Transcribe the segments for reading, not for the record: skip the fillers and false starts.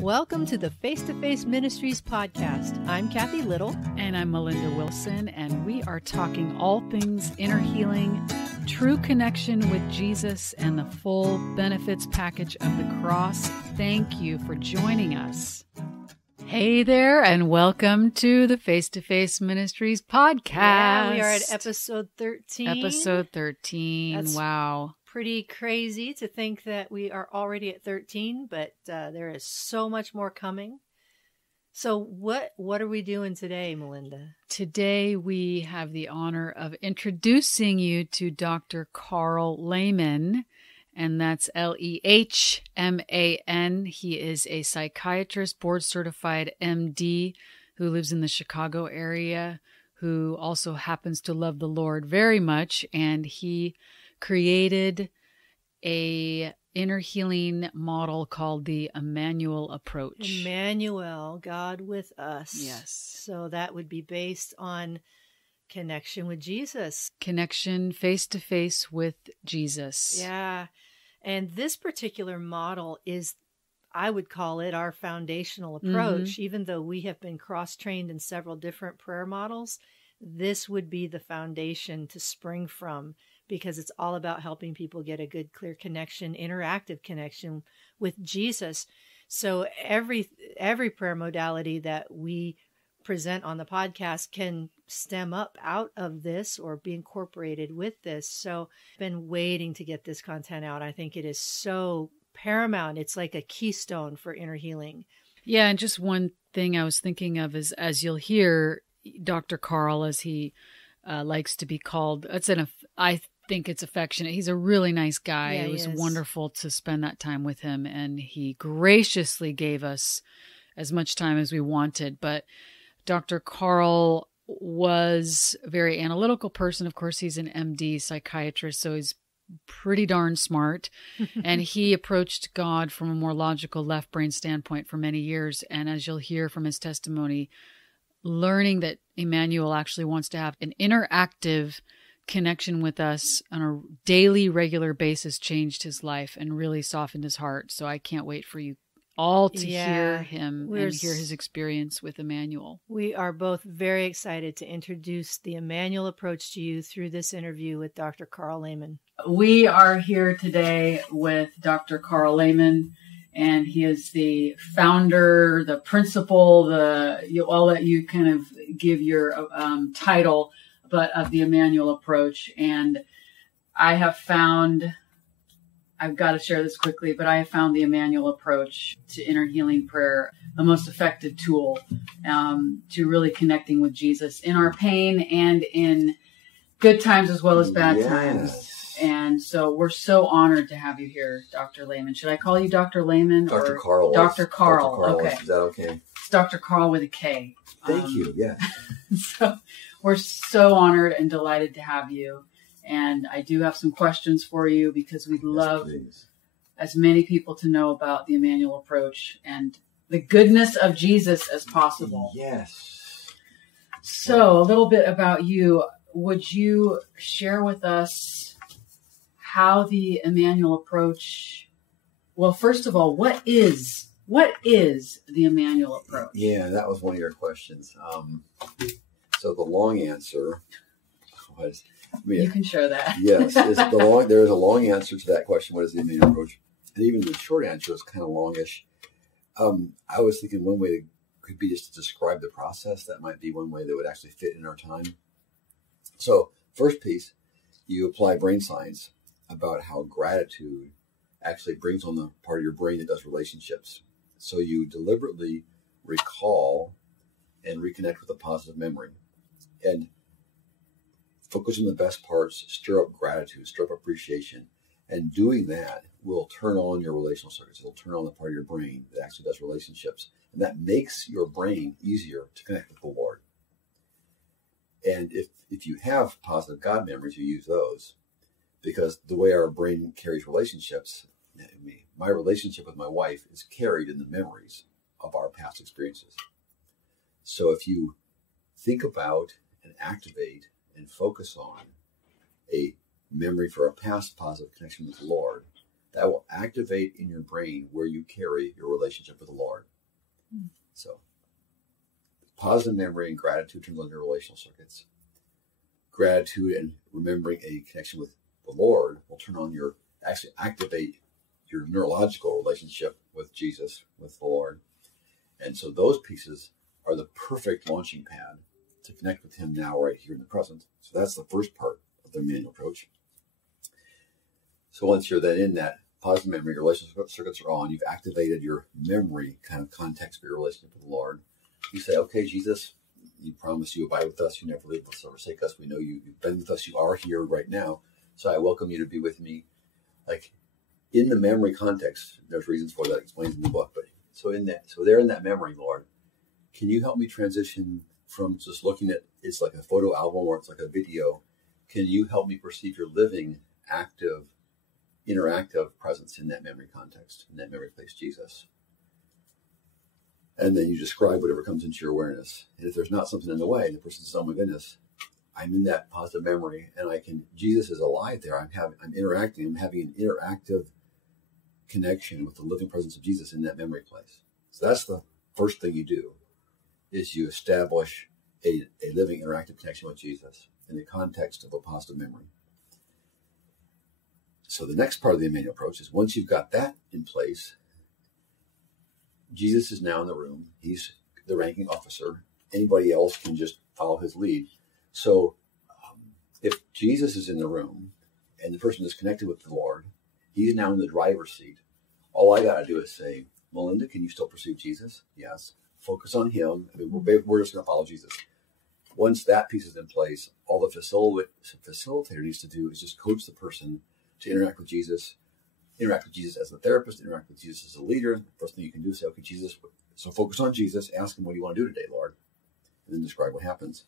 Welcome to the Face-to-Face Ministries podcast. I'm Kathy Little. And I'm Melinda Wilson, and we are talking all things inner healing, true connection with Jesus, and the full benefits package of the cross. Thank you for joining us. Hey there, and welcome to the Face-to-Face Ministries podcast. Yeah, we are at episode 13. Episode 13. That's wow. Pretty crazy to think that we are already at 13, but there is so much more coming. So what are we doing today, Melinda? Today we have the honor of introducing you to Dr. Karl Lehman, and that's Lehman. He is a psychiatrist, board-certified MD who lives in the Chicago area, who also happens to love the Lord very much, and he created a inner healing model called the Immanuel Approach. Immanuel, God with us. Yes. So that would be based on connection with Jesus. Connection face-to-face with Jesus. Yeah. And this particular model is, I would call it, our foundational approach. Even though we have been cross-trained in several different prayer models, this would be the foundation to spring from, because it's all about helping people get a good, clear connection, interactive connection with Jesus. So every prayer modality that we present on the podcast can stem up out of this or be incorporated with this. So I've been waiting to get this content out. I think it is so paramount. It's like a keystone for inner healing. Yeah, and just one thing I was thinking of is, as you'll hear, Dr. Karl, as he likes to be called, I think it's affectionate. He's a really nice guy. Yeah, it was wonderful to spend that time with him, and he graciously gave us as much time as we wanted. But Dr. Karl was a very analytical person. Of course, he's an MD psychiatrist, so he's pretty darn smart. And he approached God from a more logical left brain standpoint for many years. And as you'll hear from his testimony, learning that Immanuel actually wants to have an interactive connection with us on a daily, regular basis changed his life and really softened his heart. So I can't wait for you all to hear him and hear his experience with Immanuel. We are both very excited to introduce the Immanuel Approach to you through this interview with Dr. Karl Lehman. We are here today with Dr. Karl Lehman, and he is the founder, the principal, I'll let you kind of give your title, but of the Immanuel Approach. And I've got to share this quickly, but I have found the Immanuel Approach to inner healing prayer the most effective tool to really connecting with Jesus in our pain and in good times as well as bad times. And so we're so honored to have you here, Dr. Lehman. Should I call you Dr. Lehman? Dr. Karl. Dr. Karl. Dr. Karl. Okay. Is that okay? It's Dr. Karl with a K. Thank you. Yeah. So we're so honored and delighted to have you. And I do have some questions for you because we'd love as many people to know about the Immanuel Approach and the goodness of Jesus as possible. Yes. So a little bit about you. Would you share with us how the Immanuel Approach, well, first of all, what is the Immanuel Approach? Yeah, that was one of your questions. So the long answer was, you can share that. Yes, there is a long answer to that question. What is the Immanuel Approach? And even the short answer is kind of longish. I was thinking one way could be just to describe the process. That might be one way that would actually fit in our time. So first piece, you apply brain science about how gratitude actually brings on the part of your brain that does relationships. So you deliberately recall and reconnect with a positive memory and focus on the best parts, stir up gratitude, stir up appreciation. And doing that will turn on your relational circuits. It'll turn on the part of your brain that actually does relationships. And that makes your brain easier to connect with the Lord. And if you have positive God memories, you use those. Because the way our brain carries relationships, my relationship with my wife is carried in the memories of our past experiences. So if you think about and activate and focus on a memory for a past positive connection with the Lord, that will activate in your brain where you carry your relationship with the Lord. So positive memory and gratitude turns on your relational circuits. Gratitude and remembering a connection with the Lord will turn on actually activate your neurological relationship with Jesus, with the Lord. And so those pieces are the perfect launching pad to connect with him now, right here in the present. So that's the first part of the Immanuel Approach. So once you're then in that positive memory, your relational circuits are on, you've activated your memory kind of context for your relationship with the Lord. You say, okay, Jesus, you promise you abide with us, you never leave us or forsake us. We know you've been with us, you are here right now. So I welcome you to be with me. Like in the memory context, there's reasons for that explained in the book. But so they're in that memory, Lord. Can you help me transition from just looking at it's like a photo album or it's like a video? Can you help me perceive your living, active, interactive presence in that memory context, in that memory place, Jesus? And then you describe whatever comes into your awareness. And if there's not something in the way, the person says, oh my goodness, I'm in that positive memory and Jesus is alive there. I'm interacting, I'm having an interactive connection with the living presence of Jesus in that memory place. So that's the first thing you do, is you establish a living interactive connection with Jesus in the context of a positive memory. So the next part of the Immanuel Approach is once you've got that in place, Jesus is now in the room. He's the ranking officer. Anybody else can just follow his lead. So if Jesus is in the room and the person is connected with the Lord, he's now in the driver's seat. All I got to do is say, Melinda, can you still perceive Jesus? Yes. Focus on him. I mean, we're just going to follow Jesus. Once that piece is in place, all the facilitator needs to do is just coach the person to interact with Jesus as the therapist, interact with Jesus as a leader. The first thing you can do is say, okay, Jesus, so focus on Jesus. Ask him, what do you want to do today, Lord? And then describe what happens.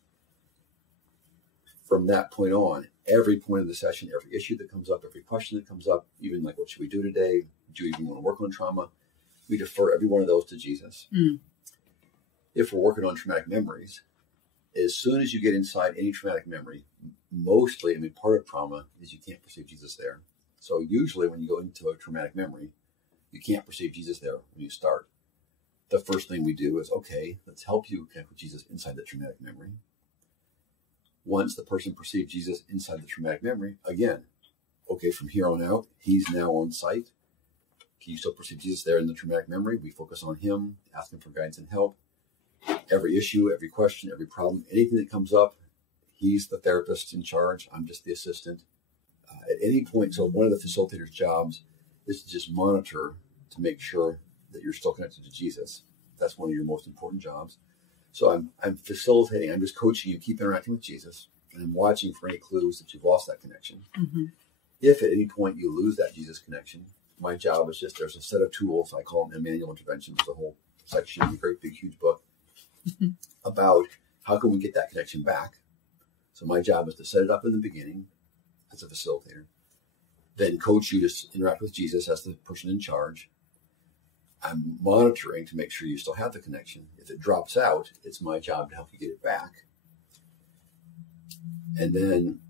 From that point on, every point of the session, every issue that comes up, every question that comes up, even like, what should we do today? Do you even want to work on trauma? We defer every one of those to Jesus. If we're working on traumatic memories, as soon as you get inside any traumatic memory, mostly, part of trauma is you can't perceive Jesus there. So usually when you go into a traumatic memory, you can't perceive Jesus there when you start. The first thing we do is, okay, let's help you connect with Jesus inside the traumatic memory. Once the person perceives Jesus inside the traumatic memory, again, okay, from here on out, he's now on site. Can you still perceive Jesus there in the traumatic memory? We focus on him, ask him for guidance and help. Every issue, every question, every problem, anything that comes up, he's the therapist in charge. I'm just the assistant. At any point, so one of the facilitator's jobs is to just monitor to make sure that you're still connected to Jesus. That's one of your most important jobs. So I'm facilitating, I'm just coaching you, keep interacting with Jesus, and I'm watching for any clues that you've lost that connection. Mm-hmm. If at any point you lose that Jesus connection, my job is just, there's a set of tools, I call them Immanuel Interventions. There's a whole section, a great big huge book about how can we get that connection back. So my job is to set it up in the beginning as a facilitator, then coach you to interact with Jesus as the person in charge. I'm monitoring to make sure you still have the connection. If it drops out, it's my job to help you get it back. And then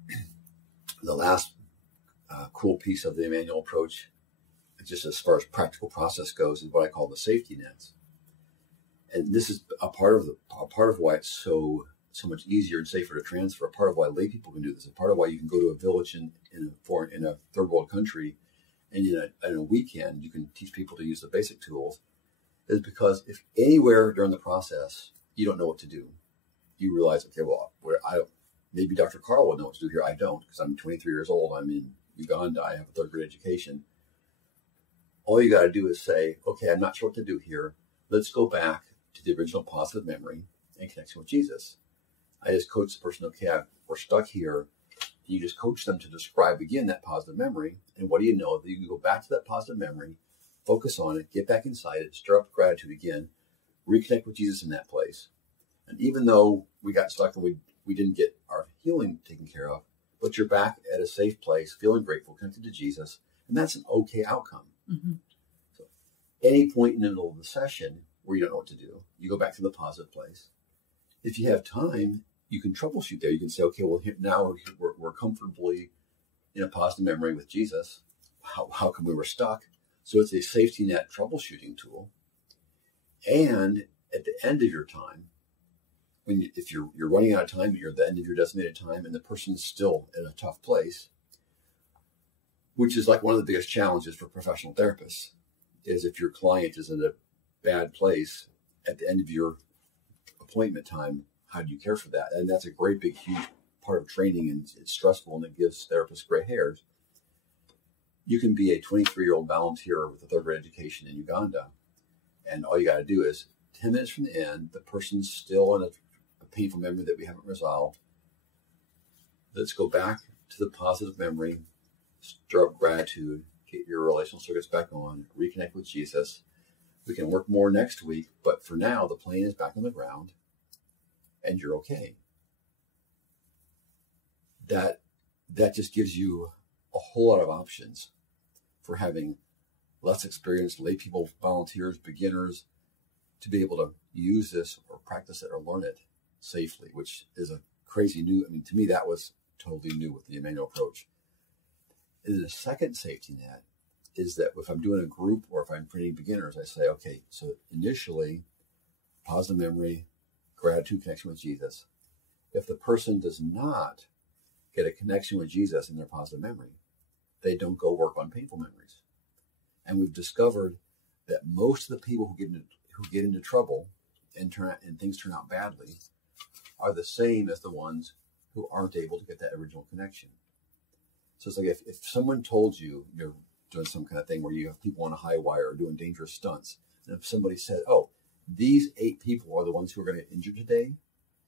the last cool piece of the Immanuel Approach, just as far as practical process goes, is what I call the safety nets. And this is a part of why it's so much easier and safer to transfer. A part of why lay people can do this. A part of why you can go to a village in a third world country, and in a weekend you can teach people to use the basic tools, is because if anywhere during the process you don't know what to do, you realize, okay, well, maybe Dr. Karl would know what to do here. I don't, because I'm 23 years old. I'm in Uganda. I have a third grade education. All you got to do is say, okay, I'm not sure what to do here. Let's go back to the original positive memory and connection with Jesus. I just coach the person, okay, we're stuck here. You just coach them to describe again that positive memory. And what do you know? You can go back to that positive memory, focus on it, get back inside it, stir up gratitude again, reconnect with Jesus in that place. And even though we got stuck and we didn't get our healing taken care of, but you're back at a safe place, feeling grateful, connected to Jesus, and that's an okay outcome. Mm-hmm. So any point in the middle of the session where you don't know what to do, you go back to the positive place. If you have time, you can troubleshoot there. You can say, okay, well, now we're comfortably in a positive memory with Jesus. how come we were stuck? So it's a safety net troubleshooting tool. And at the end of your time, if you're running out of time, you're at the end of your designated time, and the person's still in a tough place, which is like one of the biggest challenges for professional therapists, is if your client is in a bad place at the end of your appointment time, how do you care for that? And that's a great big huge part of training, and it's stressful, and it gives therapists gray hairs. You can be a 23-year-old volunteer with a third-grade education in Uganda, and all you got to do is 10 minutes from the end, the person's still in a painful memory that we haven't resolved. Let's go back to the positive memory, stir up gratitude, get your relational circuits back on, reconnect with Jesus. We can work more next week, but for now, the plane is back on the ground, and you're okay. That just gives you a whole lot of options for having less experienced lay people, volunteers, beginners, to be able to use this or practice it or learn it safely, which is a crazy new, to me, that was totally new with the Immanuel Approach. And the second safety net is that if I'm doing a group or if I'm training beginners, I say, okay, so initially, positive memory, gratitude, connection with Jesus. If the person does not get a connection with Jesus in their positive memory, they don't go work on painful memories. And we've discovered that most of the people who get into trouble and things turn out badly are the same as the ones who aren't able to get that original connection. So it's like if someone told you you're doing some kind of thing where you have people on a high wire or doing dangerous stunts, and if somebody said, oh, these 8 people are the ones who are going to get injured today,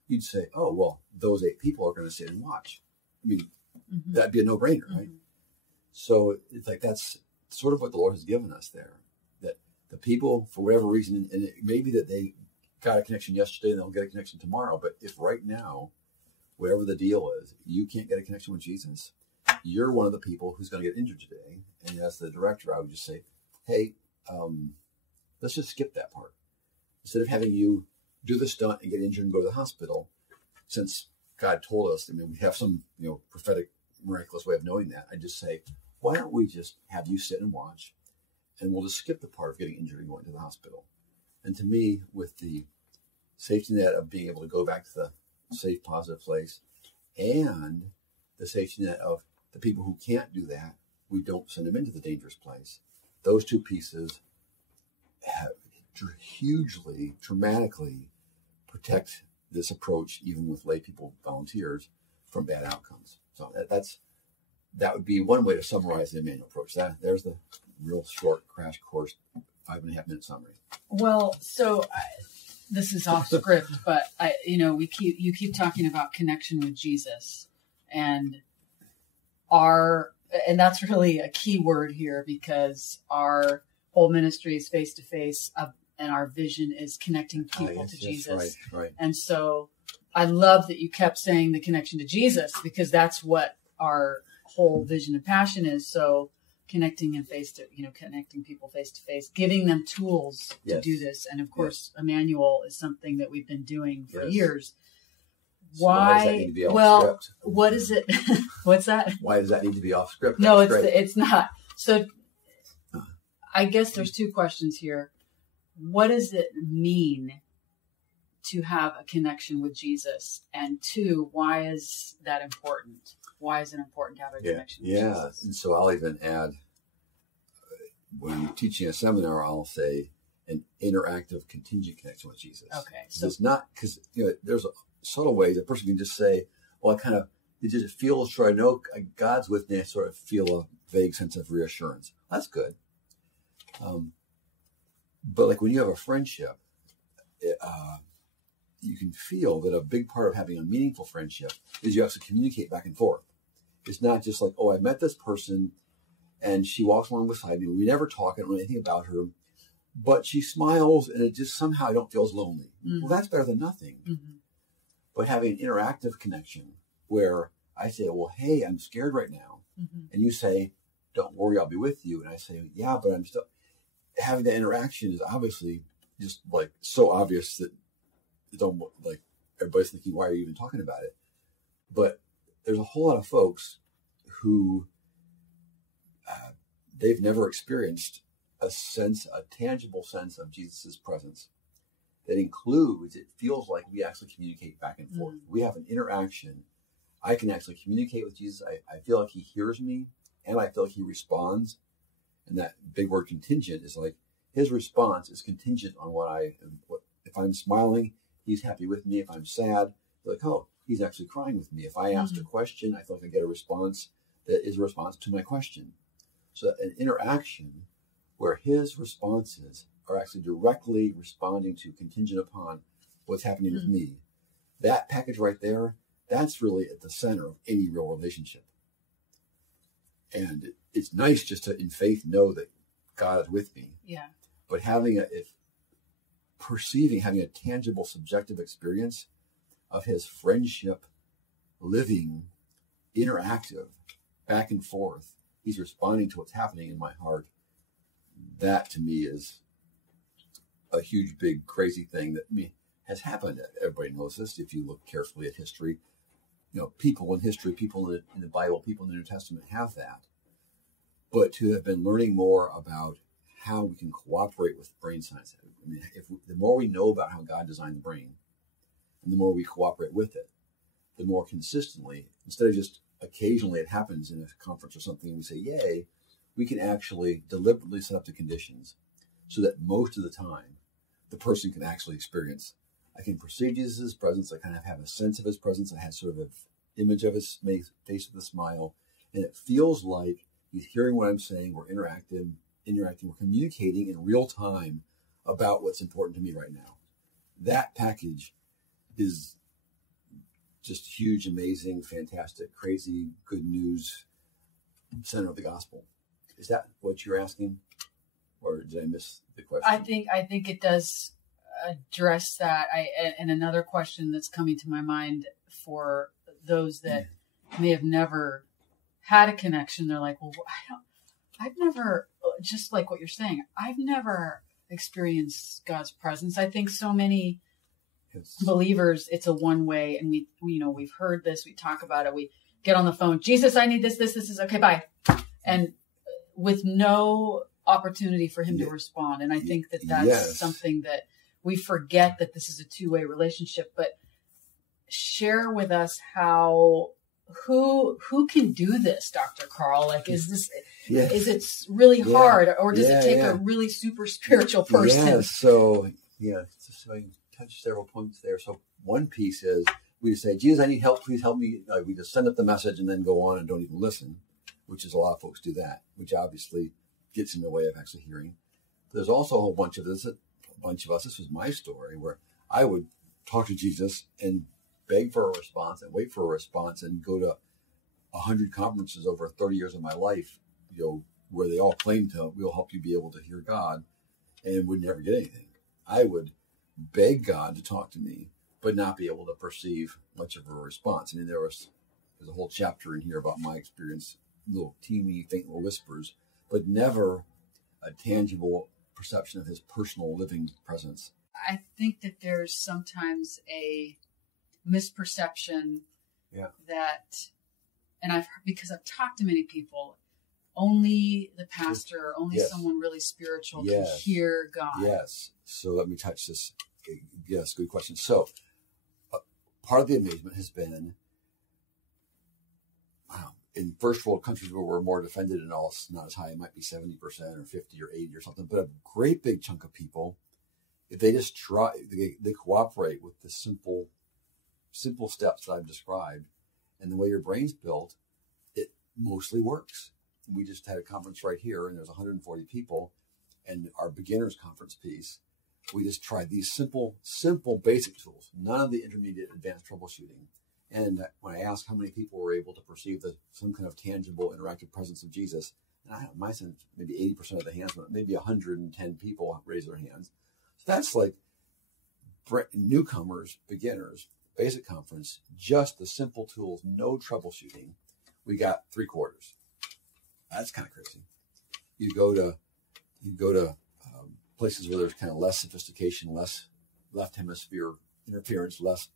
you'd say, oh, well, those 8 people are going to sit and watch. That'd be a no-brainer, right? So it's like that's sort of what the Lord has given us there, that the people, for whatever reason, and it may be that they got a connection yesterday and they'll get a connection tomorrow, but if right now, whatever the deal is, you can't get a connection with Jesus, you're one of the people who's going to get injured today. And as the director, I would just say, hey, let's just skip that part. Instead of having you do the stunt and get injured and go to the hospital, since God told us, we have some, prophetic, miraculous way of knowing that, I just say, why don't we just have you sit and watch, and we'll just skip the part of getting injured and going to the hospital. And to me, with the safety net of being able to go back to the safe, positive place, and the safety net of the people who can't do that, we don't send them into the dangerous place. Those two pieces have hugely, dramatically protect this approach, even with lay people, volunteers, from bad outcomes. So that would be one way to summarize the Immanuel Approach. There's the real short crash course, 5.5-minute summary. Well, so this is off script, but you keep talking about connection with Jesus, and that's really a key word here, because our whole ministry is face to face, and our vision is connecting people to Jesus. Right. And so I love that you kept saying the connection to Jesus, because that's what our whole vision and passion is. So connecting connecting people face to face, giving them tools to do this. And of course, Immanuel is something that we've been doing for years. So why does that need to be off script? What is it? What's that? Why does that need to be off script? No, it's not. So I guess there's 2 questions here. What does it mean to have a connection with Jesus? And 2, why is that important? Why is it important to have a connection with Jesus? And so I'll even add, when I'm teaching a seminar, I'll say an interactive contingent connection with Jesus. Okay. So it's not, because there's a subtle way the person can just say, well, it just feels sure I know God's with me. I sort of feel a vague sense of reassurance. That's good. But like when you have a friendship, you can feel that a big part of having a meaningful friendship is you have to communicate back and forth. It's not just like, oh, I met this person and she walks along beside me. We never talk. I don't know anything about her, but she smiles and it just somehow I don't feel as lonely. Mm-hmm. Well, that's better than nothing. Mm-hmm. But having an interactive connection where I say, well, hey, I'm scared right now. Mm-hmm. And you say, don't worry, I'll be with you. And I say, yeah, but I'm still having that interaction is obviously just like so obvious that it's almost like everybody's thinking, why are you even talking about it? But there's a whole lot of folks who they've never experienced a tangible sense of Jesus' presence that includes, it feels like we actually communicate back and forth. We have an interaction. I can actually communicate with Jesus. I feel like he hears me, and I feel like he responds. And that big word contingent is like his response is contingent on if I'm smiling, he's happy with me. If I'm sad, like, oh, he's actually crying with me. If I ask a question, I feel like I get a response that is a response to my question. So an interaction where his responses are actually directly responding to, contingent upon what's happening with me. That package right there, that's really at the center of any real relationship. And it's nice just to, in faith, know that God is with me. Yeah. But having a tangible, subjective experience of his friendship, living, interactive, back and forth, he's responding to what's happening in my heart. That to me is a huge, big, crazy thing that has happened. Everybody knows this. If you look carefully at history, people in history, people in the Bible, people in the New Testament have that. But to have been learning more about how we can cooperate with brain science. The more we know about how God designed the brain, and the more we cooperate with it, the more consistently, instead of just occasionally it happens in a conference or something and we say, yay, we can actually deliberately set up the conditions so that most of the time the person can actually experience. I can perceive Jesus' presence. I kind of have a sense of his presence. I have sort of an image of his face with a smile. And it feels like he's hearing what I'm saying. We're interacting, we're communicating in real time about what's important to me right now. That package is just huge, amazing, fantastic, crazy, good news, center of the gospel. Is that what you're asking? Or did I miss the question? I think it does address that. And another question that's coming to my mind for those that may have never had a connection, they're like, well, I've never, just like what you're saying, I've never experienced God's presence. I think so many believers, it's a one way, and we've heard this, we talk about it, we get on the phone, Jesus, I need this is okay, bye. And with no opportunity for him to respond. And I think that's something that we forget, that this is a two-way relationship. But share with us who can do this, Dr. Karl? Like, is it really hard, or does it take a really super spiritual person? Yeah, so I touch several points there. So one piece is we just say, Jesus, I need help. Please help me. We just send up the message and then go on and don't even listen, which is a lot of folks do that, which obviously gets in the way of actually hearing. There's also a whole bunch of us. This was my story, where I would talk to Jesus and beg for a response and wait for a response and go to 100 conferences over 30 years of my life, where they all claimed we'll help you be able to hear God, and would never get anything. I would beg God to talk to me, but not be able to perceive much of a response. I mean, there's a whole chapter in here about my experience, little teeny, faint little whispers, but never a tangible perception of his personal living presence. I think that there's sometimes a misperception that, and because I've talked to many people, only the pastor, only someone really spiritual can hear God. Yes. So let me touch this. Yes, good question. So part of the amazement has been, in first world countries where we're more defended and all, it's not as high. It might be 70% or 50 or 80 or something. But a great big chunk of people, if they just try, they cooperate with the simple steps that I've described, and the way your brain's built, it mostly works. We just had a conference right here, and there's 140 people, and our beginners conference piece, we just tried these simple, basic tools, none of the intermediate advanced troubleshooting. And when I asked how many people were able to perceive some kind of tangible, interactive presence of Jesus, and my sense, maybe 80% of the hands went, maybe 110 people raised their hands. So that's like newcomers, beginners, basic conference, just the simple tools, no troubleshooting. We got 3/4. That's kind of crazy. You go to places where there's kind of less sophistication, less left hemisphere interference, less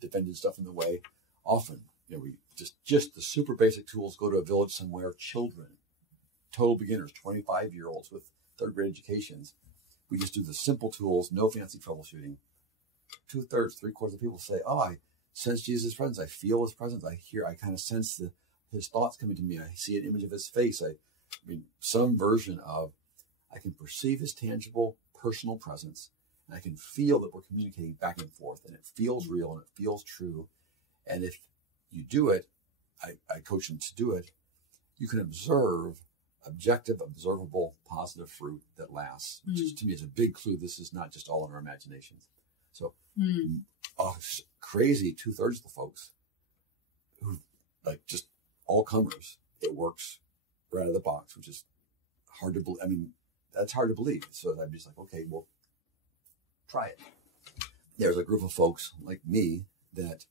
defended stuff in the way. Often, we just the super basic tools. Go to a village somewhere, children total beginners, 25-year-olds with third grade educations. We just do the simple tools, no fancy troubleshooting. 2/3, 3/4 of people say, oh, I sense Jesus' presence. I feel his presence. I kind of sense his thoughts coming to me. I see an image of his face. I mean, some version of, I can perceive his tangible personal presence, and I can feel that we're communicating back and forth, and it feels real and it feels true. And if you do it, I coach them to do it, you can observe objective, observable, positive fruit that lasts, which is, to me, is a big clue. This is not just all in our imaginations. So crazy 2/3 of the folks who, like, just all comers, it works right out of the box, which is hard to believe. I mean, that's hard to believe. So I'm just like, okay, well, try it. There's a group of folks like me that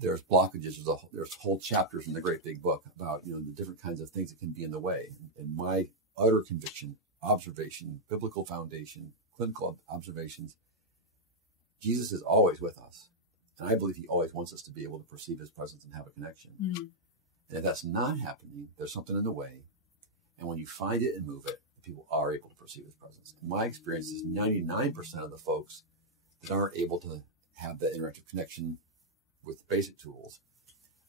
there's blockages. There's whole chapters in the great big book about, the different kinds of things that can be in the way. And my utter conviction, observation, biblical foundation, clinical observations, Jesus is always with us. And I believe he always wants us to be able to perceive his presence and have a connection. Mm-hmm. And if that's not happening, there's something in the way. And when you find it and move it, people are able to perceive his presence. And my experience is 99% of the folks that aren't able to have that interactive connection with basic tools,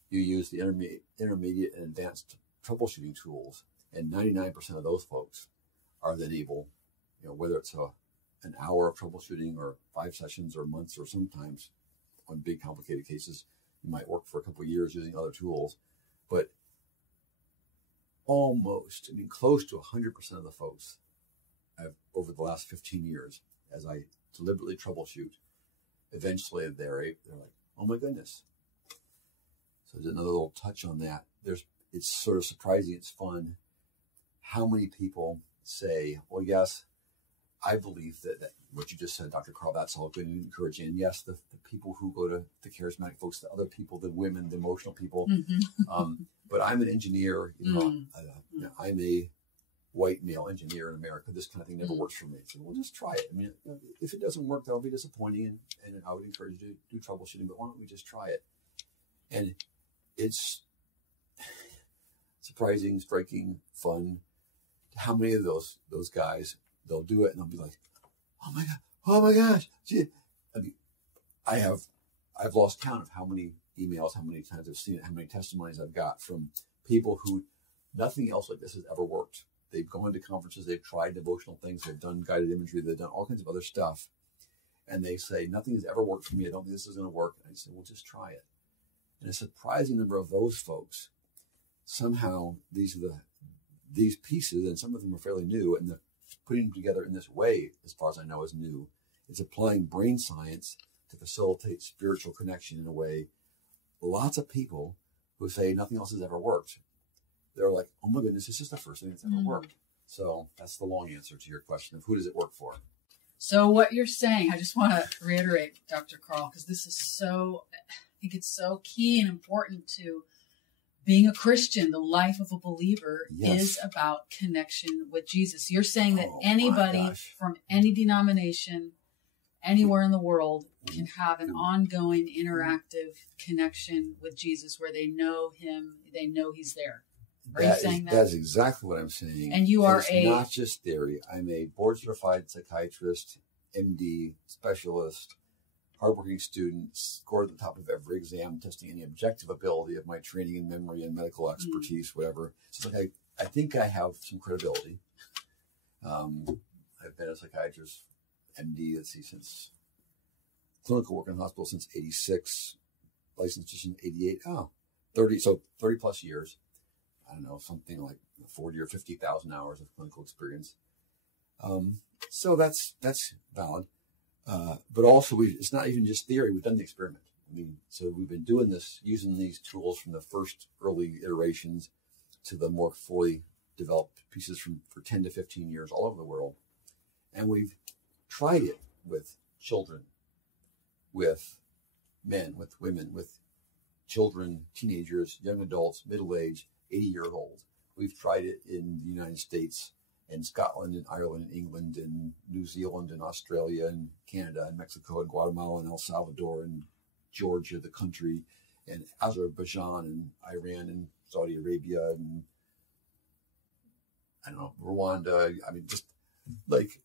you use the intermediate and advanced troubleshooting tools, and 99% of those folks are then able, whether it's an hour of troubleshooting or 5 sessions or months, or sometimes on big complicated cases, you might work for a couple of years using other tools, but close to 100% of the folks I've, over the last 15 years, as I deliberately troubleshoot, eventually they're like, oh my goodness. So there's another little touch on that. It's sort of surprising. It's fun. How many people say, well, yes, I believe that what you just said, Dr. Karl, that's all good and encouraging. And yes, the people who go to the charismatic folks, the other people, the women, the emotional people. Mm-hmm. But I'm an engineer. I'm a white male engineer in America. This kind of thing never works for me. So we'll just try it. I mean, if it doesn't work, that'll be disappointing. And I would encourage you to do troubleshooting, but why don't we just try it? And it's surprising, striking, fun. How many of those guys, they'll do it and they'll be like, oh my gosh. Gee. I mean, I've lost count of how many emails, how many times I've seen it, how many testimonies I've got from people who nothing else like this has ever worked. They've gone to conferences, they've tried devotional things, they've done guided imagery, they've done all kinds of other stuff. And they say, nothing has ever worked for me. I don't think this is going to work. And I say, well, just try it. And a surprising number of those folks, somehow these pieces, and some of them are fairly new, and putting them together in this way, as far as I know, is new. It's applying brain science to facilitate spiritual connection in a way. Lots of people who say nothing else has ever worked, they're like, oh my goodness, this is the first thing that's ever worked. So that's the long answer to your question of who does it work for? So what you're saying, I just want to reiterate, Dr. Karl, because this is I think it's so key and important to being a Christian. The life of a believer is about connection with Jesus. You're saying that anybody from any denomination, anywhere in the world, can have an ongoing interactive connection with Jesus where they know him, they know he's there. Are you saying that? That's exactly what I'm saying. And you are not just theory. I'm a board certified psychiatrist, MD, specialist, hardworking student, scored at the top of every exam, testing any objective ability of my training and memory and medical expertise, whatever. So I think I have some credibility. I've been a psychiatrist, MD, since clinical work in the hospital since 86, licensed since 88. 30 plus years. I don't know, something like 40 or 50,000 hours of clinical experience. So that's valid. But also it's not even just theory. We've done the experiment. So we've been doing this, using these tools from the first early iterations to the more fully developed pieces for 10 to 15 years all over the world. And we've tried it with children, with men, with women, with children, teenagers, young adults, middle-aged, 80-year-olds. We've tried it in the United States and Scotland and Ireland and England and New Zealand and Australia and Canada and Mexico and Guatemala and El Salvador and Georgia, the country, and Azerbaijan and Iran and Saudi Arabia and I don't know, Rwanda. I mean, just like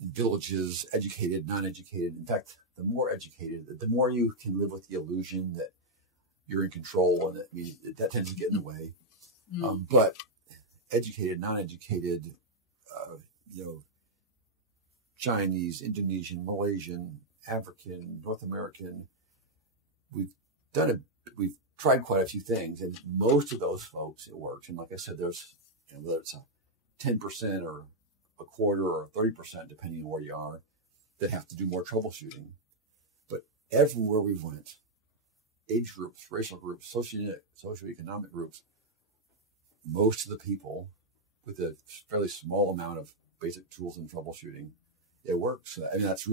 villages, educated, non-educated. In fact, the more educated, the more you can live with the illusion that you're in control, and that tends to get in the way. But educated, non-educated, Chinese, Indonesian, Malaysian, African, North American, we've tried quite a few things, and most of those folks, it works. And like I said, there's, whether it's a 10% or a quarter or 30%, depending on where you are, that have to do more troubleshooting. But everywhere we went, age groups, racial groups, socioeconomic groups, most of the people with a fairly small amount of basic tools and troubleshooting, it works. I mean, that's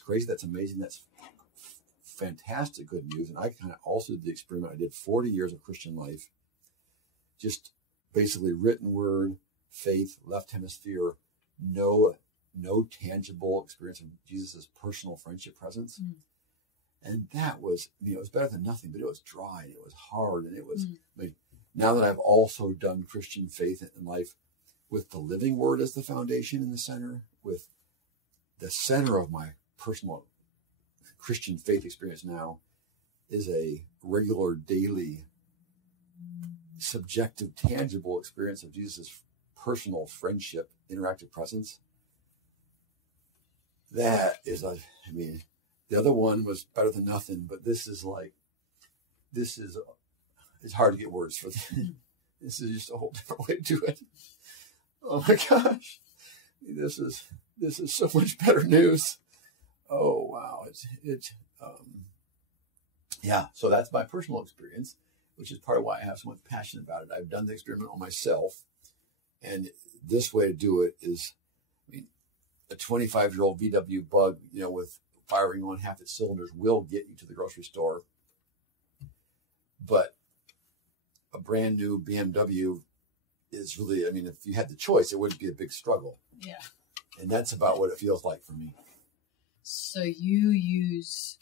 crazy. That's amazing. That's fantastic good news. And I kind of also did the experiment. I did 40 years of Christian life, just basically written word, faith, left hemisphere, no tangible experience of Jesus' personal friendship presence. And that was, it was better than nothing, but it was dry and it was hard. And it was, now that I've also done Christian faith in life with the living word as the foundation in the center, with the center of my personal Christian faith experience now is a regular, daily, subjective, tangible experience of Jesus' personal friendship, interactive presence. That is the other one was better than nothing, but it's hard to get words for this. This is just a whole different way to do it. Oh my gosh. This is so much better news. Oh, wow. So that's my personal experience, which is part of why I have so much passion about it. I've done the experiment on myself, and this way to do it is, a 25-year-old VW Bug, with firing on half its cylinders will get you to the grocery store. But a brand new BMW is really, if you had the choice, it wouldn't be a big struggle. Yeah. And that's about what it feels like for me. So you use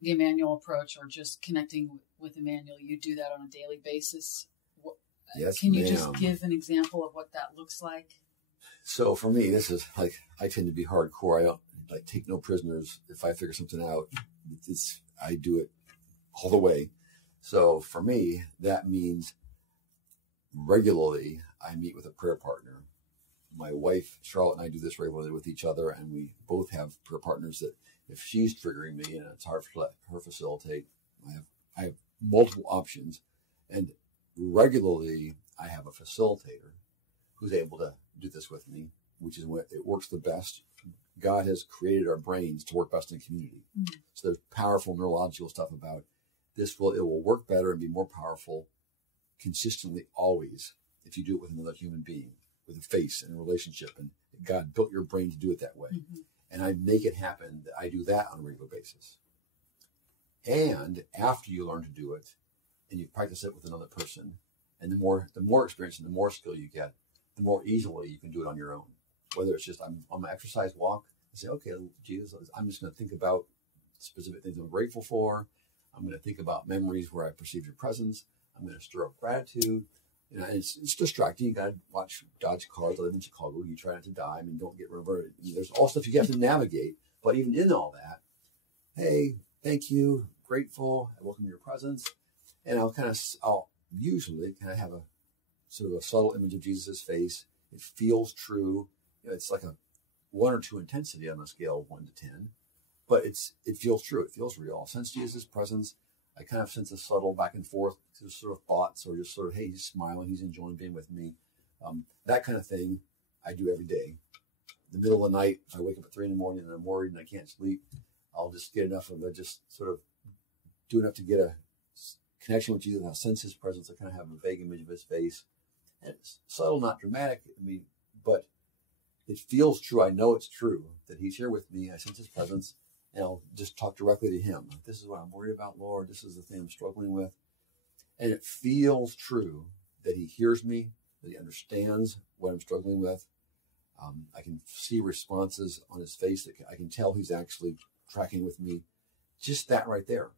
the Immanuel approach, or just connecting with Immanuel, you do that on a daily basis? Yes, Can you just give an example of what that looks like? So for me, this is I tend to be hardcore. I don't take no prisoners. If I figure something out, I do it all the way. So for me, that means regularly I meet with a prayer partner. My wife, Charlotte, and I do this regularly with each other, and we both have prayer partners that if she's triggering me and it's hard to let her facilitate, I have multiple options. And regularly I have a facilitator who's able to do this with me, which is when it works the best. God has created our brains to work best in community. So there's powerful neurological stuff about this. It will work better and be more powerful consistently always if you do it with another human being, with a face and a relationship. And God built your brain to do it that way. And I make it happen. I do that on a regular basis. And after you learn to do it and you practice it with another person, and the more experience and the more skill you get, the more easily you can do it on your own. Whether it's just I'm on my exercise walk, I say, okay, Jesus, I'm just going to think about specific things I'm grateful for. I'm going to think about memories where I perceived your presence. I'm going to stir up gratitude. It's distracting. You got to dodge cars. I live in Chicago. You try not to die. Don't get reverted. There's all stuff you have to navigate. But even in all that, hey, thank you, grateful, I welcome your presence. And I'll usually kind of have a sort of a subtle image of Jesus' face. It feels true. It's like a 1 or 2 intensity on a scale of 1 to 10, but it feels true. It feels real. I sense Jesus' presence. I kind of sense a subtle back and forth sort of thoughts, or just sort of, hey, he's smiling, he's enjoying being with me. That kind of thing I do every day. In the middle of the night, if I wake up at 3 in the morning and I'm worried and I can't sleep, I'll just get enough of it, just sort of do enough to get a connection with Jesus. I'll sense his presence. I kind of have a vague image of his face. And it's subtle, not dramatic, but it feels true. I know it's true that he's here with me. I sense his presence, and I'll just talk directly to him. This is what I'm worried about, Lord. This is the thing I'm struggling with. And it feels true that he hears me, that he understands what I'm struggling with. I can see responses on his face. That I can tell he's actually tracking with me. Just that right there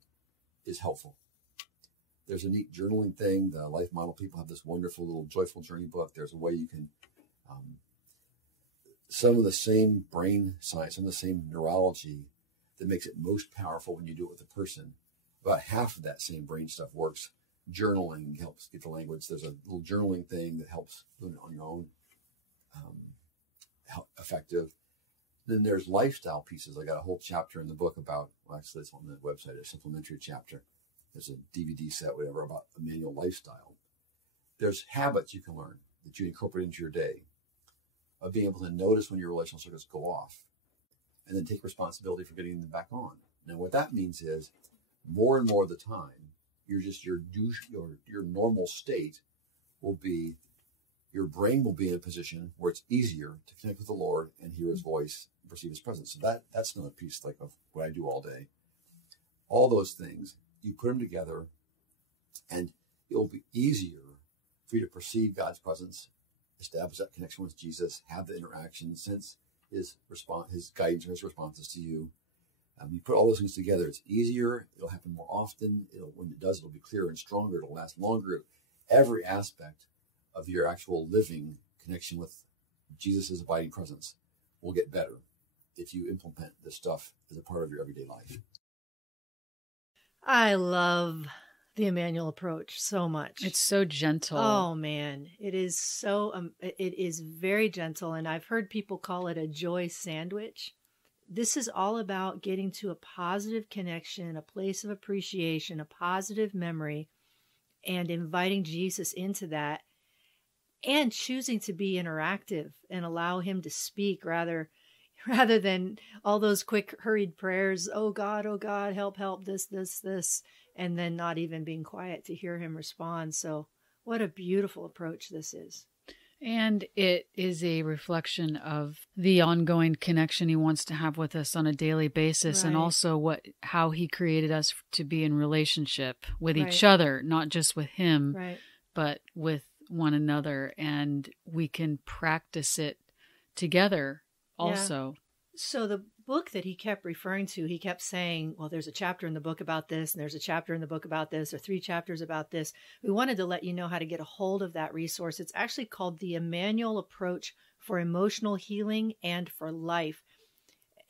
is helpful. There's a neat journaling thing. The Life Model people have this wonderful little joyful journey book. There's a way you can, some of the same brain science, some of the same neurology that makes it most powerful when you do it with a person. About half of that same brain stuff works. Journaling helps get the language. There's a little journaling thing that helps doing it on your own, effective. Then there's lifestyle pieces. I got a whole chapter in the book about, well, actually it's on the website, a supplementary chapter. There's a DVD set, whatever, about Immanuel lifestyle. There's habits you can learn that you incorporate into your day of being able to notice when your relational circuits go off and then take responsibility for getting them back on. Now, what that means is more and more of the time, your normal state will be, your brain will be in a position where it's easier to connect with the Lord and hear his voice, perceive his presence. So that's another piece like of what I do all day. All those things, you put them together and it'll be easier for you to perceive God's presence, establish that connection with Jesus, have the interaction, sense his response, his guidance, his responses to you. You put all those things together, it's easier. It'll happen more often. When it does, it'll be clearer and stronger. It'll last longer. Every aspect of your actual living connection with Jesus' abiding presence will get better if you implement this stuff as a part of your everyday life. I love the Immanuel Approach so much. It's so gentle. Oh man, it is so, it is very gentle. And I've heard people call it a joy sandwich. This is all about getting to a positive connection, a place of appreciation, a positive memory, and inviting Jesus into that and choosing to be interactive and allow him to speak rather than all those quick hurried prayers. Oh God, help, this, and then not even being quiet to hear him respond. So what a beautiful approach this is. And it is a reflection of the ongoing connection he wants to have with us on a daily basis, right. And also how he created us to be in relationship with right. each other, not just with him, right. but with one another. And we can practice it together also. Yeah. So the book that he kept referring to, he kept saying, well, there's a chapter in the book about this, and there's a chapter in the book about this, or 3 chapters about this. We wanted to let you know how to get a hold of that resource. It's actually called the Immanuel Approach for Emotional Healing and for Life.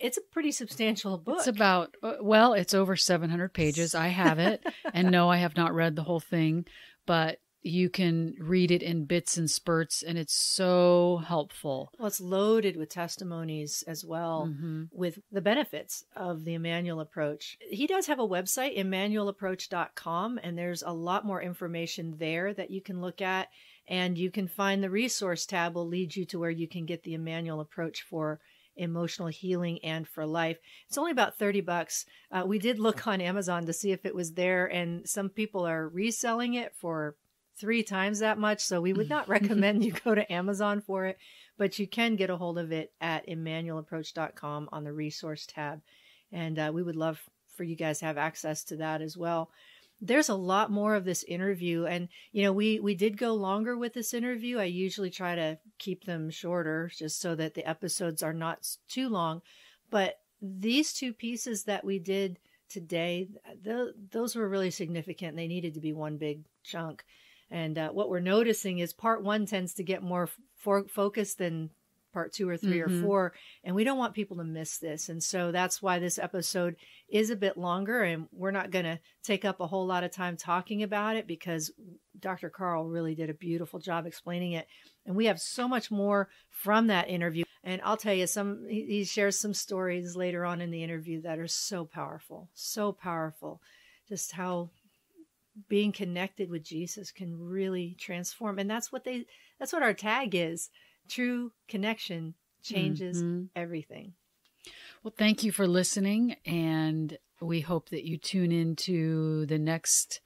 It's a pretty substantial book. It's about, well, it's over 700 pages. I have it. And no, I have not read the whole thing, but you can read it in bits and spurts, and it's so helpful. Well, it's loaded with testimonies as well, mm-hmm. with the benefits of the Immanuel Approach. He does have a website, ImmanuelApproach.com, and there's a lot more information there that you can look at, and you can find the resource tab will lead you to where you can get the Immanuel Approach for emotional healing and for life. It's only about $30. We did look on Amazon to see if it was there, and some people are reselling it for 3 times that much. So we would not recommend you go to Amazon for it, but you can get a hold of it at ImmanuelApproach.com on the resource tab. And we would love for you guys to have access to that as well. There's a lot more of this interview. And, you know, we did go longer with this interview. I usually try to keep them shorter just so that the episodes are not too long. But these 2 pieces that we did today, those were really significant. They needed to be one big chunk. And what we're noticing is part 1 tends to get more focused than part 2 or 3 mm-hmm. or 4. And we don't want people to miss this. And so that's why this episode is a bit longer. And we're not going to take up a whole lot of time talking about it because Dr. Karl really did a beautiful job explaining it. And we have so much more from that interview. And I'll tell you, he shares some stories later on in the interview that are so powerful. Just how being connected with Jesus can really transform. And that's what our tag is. True connection changes mm-hmm. everything. Well, thank you for listening. And we hope that you tune into the next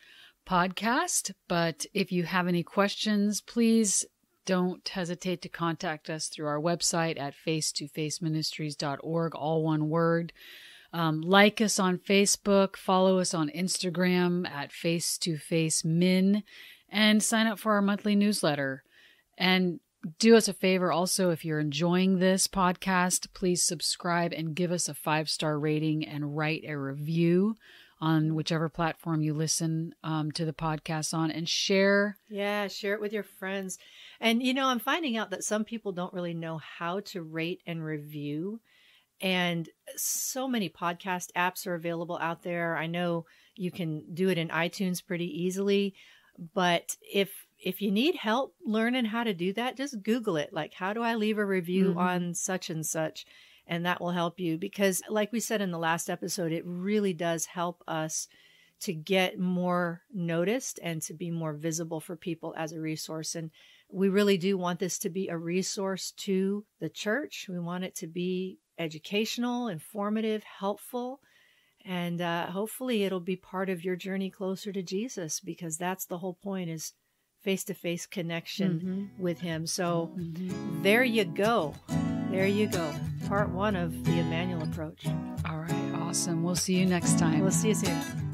podcast. But if you have any questions, please don't hesitate to contact us through our website at face2faceministries.org, all one word. Like us on Facebook, follow us on Instagram at face2facemin, and sign up for our monthly newsletter. And do us a favor also, if you're enjoying this podcast, please subscribe and give us a 5-star rating and write a review on whichever platform you listen to the podcast on, and share. Yeah, share it with your friends. And, I'm finding out that some people don't really know how to rate and review. And so many podcast apps are available out there. I know you can do it in iTunes pretty easily, but if you need help learning how to do that, just Google it. Like, how do I leave a review on such and such? And that will help you, because like we said in the last episode, it really does help us to get more noticed and to be more visible for people as a resource. And we really do want this to be a resource to the church. We want it to be educational, informative, helpful, and hopefully it'll be part of your journey closer to Jesus, because that's the whole point, is face-to-face connection with him. So there you go. There you go. Part 1 of the Immanuel Approach. All right. Awesome. We'll see you next time. We'll see you soon.